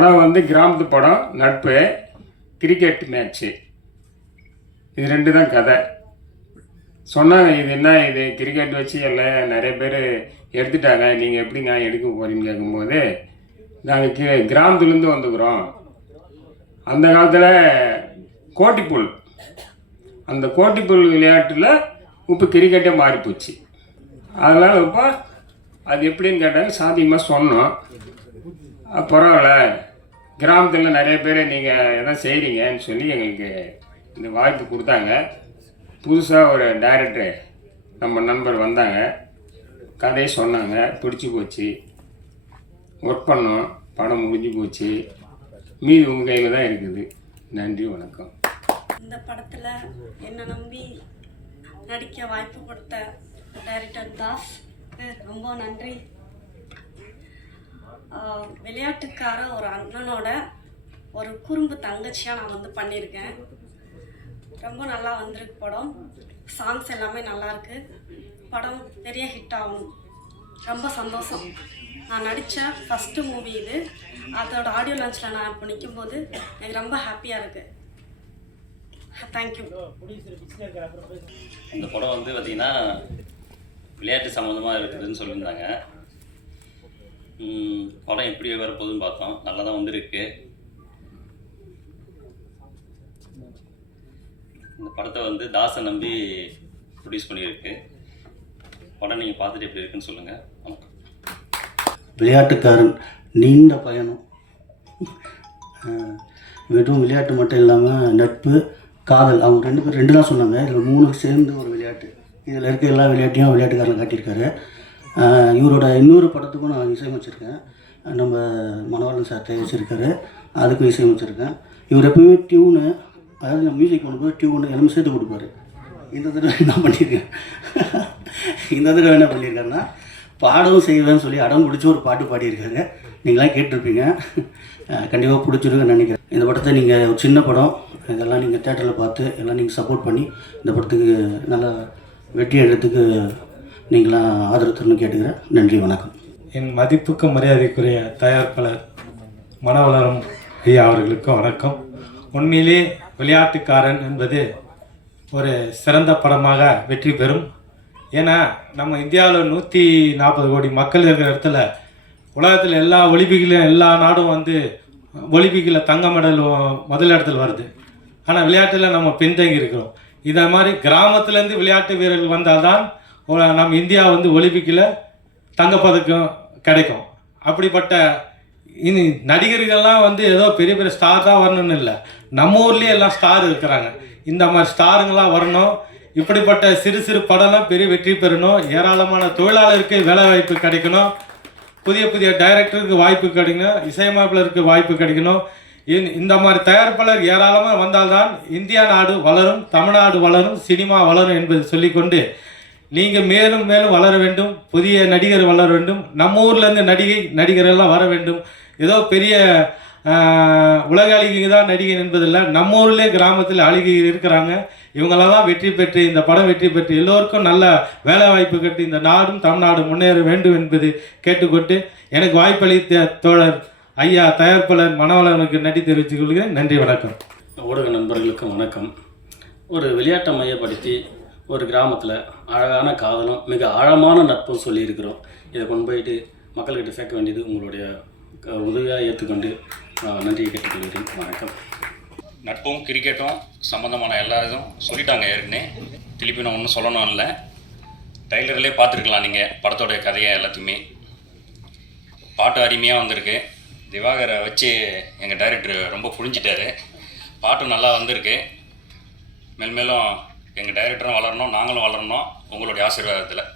படம் வந்து கிராமத்து படம், நட்பு, கிரிக்கெட் மேட்ச்சு, இது 2 தான் கதை. சொன்னாங்க, இது என்ன இது கிரிக்கெட் வச்சு எல்லாம் நிறைய பேர் எடுத்துட்டாங்க, நீங்கள் எப்படிங்க எடுக்க போகிறீங்கன்னு கேட்கும்போது, நாங்கள் கிராமத்துலேருந்து வந்துக்கிறோம். அந்த காலத்தில் கோட்டிப்புல், அந்த கோட்டிப்புல் விளையாட்டில் இப்போ கிரிக்கெட்டே மாறிப்போச்சு. அதனால் இப்போ அது எப்படின்னு கேட்டாங்க, சாத்தியமாக சொன்னோம். பரவாயில்ல, கிராமத்தில் நிறைய பேர் நீங்கள் எதாவது செய்கிறீங்கன்னு சொல்லி எங்களுக்கு இந்த வாய்ப்பு கொடுத்தாங்க. புதுசாக ஒரு டைரக்டர் நம்ம நண்பர் வந்தாங்க, கதையை சொன்னாங்க, பிடிச்சி போச்சு, ஒர்க் பண்ணோம், படம் முடிஞ்சு போச்சு. மீதி உங்கள் கையில் தான் இருக்குது. நன்றி, வணக்கம். இந்த படத்தில் என்னை நம்பி நடிக்க வாய்ப்பு கொடுத்த டைரக்டர் தாஸ் ரொம்ப நன்றி. விளையாட்டுக்கார ஒரு அண்ணனோட ஒரு குறும்பு தங்கச்சியாக நான் வந்து பண்ணியிருக்கேன். ரொம்ப நல்லா வந்திருக்கு படம். சாங்ஸ் எல்லாமே நல்லாயிருக்கு. படம் பெரிய ஹிட் ஆகும். ரொம்ப சந்தோஷம். நான் நடித்த ஃபஸ்ட்டு மூவி இது. அதோட ஆடியோ லான்ச்சில் நான் இப்போ நிற்கும்போது எனக்கு ரொம்ப ஹாப்பியாக இருக்குது. தேங்க்யூ. இந்த படம் வந்து பார்த்திங்கன்னா விளையாட்டு சம்மந்தமாக இருக்குதுன்னு சொல்லியிருந்தாங்க. படம் எப்படி வரப்போகுதுன்னு பார்த்தோம். நல்லா தான் வந்துருக்கு. இந்த படத்தை வந்து தாஸை நம்பி ப்ரொடியூஸ் பண்ணியிருக்கு. படம் நீங்கள் பார்த்துட்டு எப்படி இருக்குன்னு சொல்லுங்கள். வணக்கம். விளையாட்டுக்காரன் நீண்ட பயணம். வெறும் விளையாட்டு மட்டும் இல்லாமல் நட்பு, காதல், அவங்க 2 பேர் 2 தான் சொன்னாங்க. இதில் 3 சேர்ந்து ஒரு விளையாட்டு. இதில் இருக்க எல்லா விளையாட்டையும் விளையாட்டுக்காரன் காட்டியிருக்காரு. இவரோட இன்னொரு படத்துக்கும் நான் இசையமைச்சிருக்கேன். நம்ம மனோகரன் சார் தயாரிச்சிருக்காரு, அதுக்கும் இசையமைச்சிருக்கேன். இவர் எப்பவுமே டியூனு, அதாவது மியூசிக் பண்ணும்போது டியூனு எல்லாமே சேர்த்து கொடுப்பாரு. இந்த தடவை என்ன பண்ணியிருக்கேன், இந்த தடவை என்ன பண்ணியிருக்காருன்னா பாடவும் செய்வேன்னு சொல்லி அடம் பிடிச்சி ஒரு பாட்டு பாடியிருக்காரு. நீங்களாம் கேட்டிருப்பீங்க, கண்டிப்பாக பிடிச்சிருக்குன்னு நினைக்கிறேன். இந்த படத்தை நீங்கள் ஒரு சின்ன படம், இதெல்லாம் நீங்கள் தேட்டரில் பார்த்து எல்லாம் நீங்கள் சப்போர்ட் பண்ணி இந்த படத்துக்கு நல்லா வெற்றி எடுத்துக்கு நீங்களாம் ஆதரவு தரணும்னு கேட்டுக்கிறேன். நன்றி, வணக்கம். என் மதிப்புக்கு மரியாதைக்குரிய தயாரிப்பாளர் மனவளரும் ஐயா அவர்களுக்கும் வணக்கம். உண்மையிலே விளையாட்டுக்காரன் என்பது ஒரு சிறந்த படமாக வெற்றி பெறும். ஏன்னா நம்ம இந்தியாவில் 140 கோடி மக்கள் இருக்கிற இடத்துல உலகத்தில் எல்லா ஒலிம்பிக்கிலும் எல்லா நாடும் வந்து ஒலிம்பிக்கில் தங்க மெடல் முதல் இடத்துல வருது. ஆனால் விளையாட்டில் நம்ம பின்தங்கி இருக்கிறோம். இதை மாதிரி கிராமத்துலேருந்து விளையாட்டு வீரர்கள் வந்தால்தான் நம்ம இந்தியா வந்து ஒலிம்பிக்கில் தங்கப்பதக்கம் கிடைக்கும். அப்படிப்பட்ட இனி நடிகர்கள்லாம் வந்து ஏதோ பெரிய பெரிய ஸ்டார் தான் வரணும்னு இல்லை, நம்ம ஊர்லேயே எல்லாம் ஸ்டார் இருக்கிறாங்க. இந்த மாதிரி ஸ்டாருங்களாம் வரணும். இப்படிப்பட்ட சிறு சிறு படம்லாம் பெரிய வெற்றி பெறணும். ஏராளமான தொழிலாளருக்கு வேலை வாய்ப்பு கிடைக்கணும். புதிய புதிய டைரக்டருக்கு வாய்ப்பு கிடைக்கணும். இசையமைப்பாளருக்கு வாய்ப்பு கிடைக்கணும். இந்த மாதிரி தயாரிப்பாளர் ஏராளமாக வந்தால்தான் இந்தியா நாடு வளரும், தமிழ்நாடு வளரும், சினிமா வளரும் என்பதை சொல்லிக்கொண்டு நீங்கள் மேலும் மேலும் வளர வேண்டும். புதிய நடிகர் வளர வேண்டும். நம்ம ஊர்லேருந்து நடிகரெல்லாம் வர வேண்டும். ஏதோ பெரிய உலக அழகி தான் நடிகை என்பதில்லை, நம்ம ஊர்லேயே கிராமத்தில் அழகி இருக்கிறாங்க. இவங்களெல்லாம் வெற்றி பெற்று இந்த படம் வெற்றி பெற்று எல்லோருக்கும் நல்ல வேலை வாய்ப்பு கட்டி இந்த நாடும் தமிழ்நாடு முன்னேற வேண்டும் என்பது கேட்டுக்கொண்டு எனக்கு வாய்ப்பளித்த தோழர் ஐயா தயாரிப்பாளர் மனவளனுக்கு நன்றி தெரிவித்துக் கொள்கிறேன். நன்றி, வணக்கம். ஊடக நண்பர்களுக்கும் வணக்கம். ஒரு விளையாட்டை மையப்படுத்தி ஒரு கிராமத்தில் அழகான காதலும் மிக ஆழமான நட்பும் சொல்லியிருக்கிறோம். இதை கொண்டு போயிட்டு மக்கள்கிட்ட சேர்க்க வேண்டியது உங்களுடைய உதவியாக ஏற்றுக்கொண்டு நன்றியை கேட்டுக்கொள்கிறேன். வணக்கம். நட்பும் கிரிக்கெட்டும் சம்மந்தமான எல்லா இதுவும் சொல்லிட்டாங்க ஏற்கனவே. திருப்பி நான் ஒன்றும் சொல்லணும் இல்லை. ட்ரைலர்லேயே பார்த்துருக்கலாம் நீங்கள் படத்தோடைய கதையை எல்லாத்தையுமே. பாட்டு அருமையாக வந்திருக்கு. திவாகரை வச்சு எங்கள் டைரக்டர் ரொம்ப புரிஞ்சிட்டாரு. பாட்டும் நல்லா வந்திருக்கு. மேலும் எங்கள் டைரக்டரும் வளரணும், நாங்களும் வளரணும் உங்களுடைய ஆசீர்வாதத்தில்.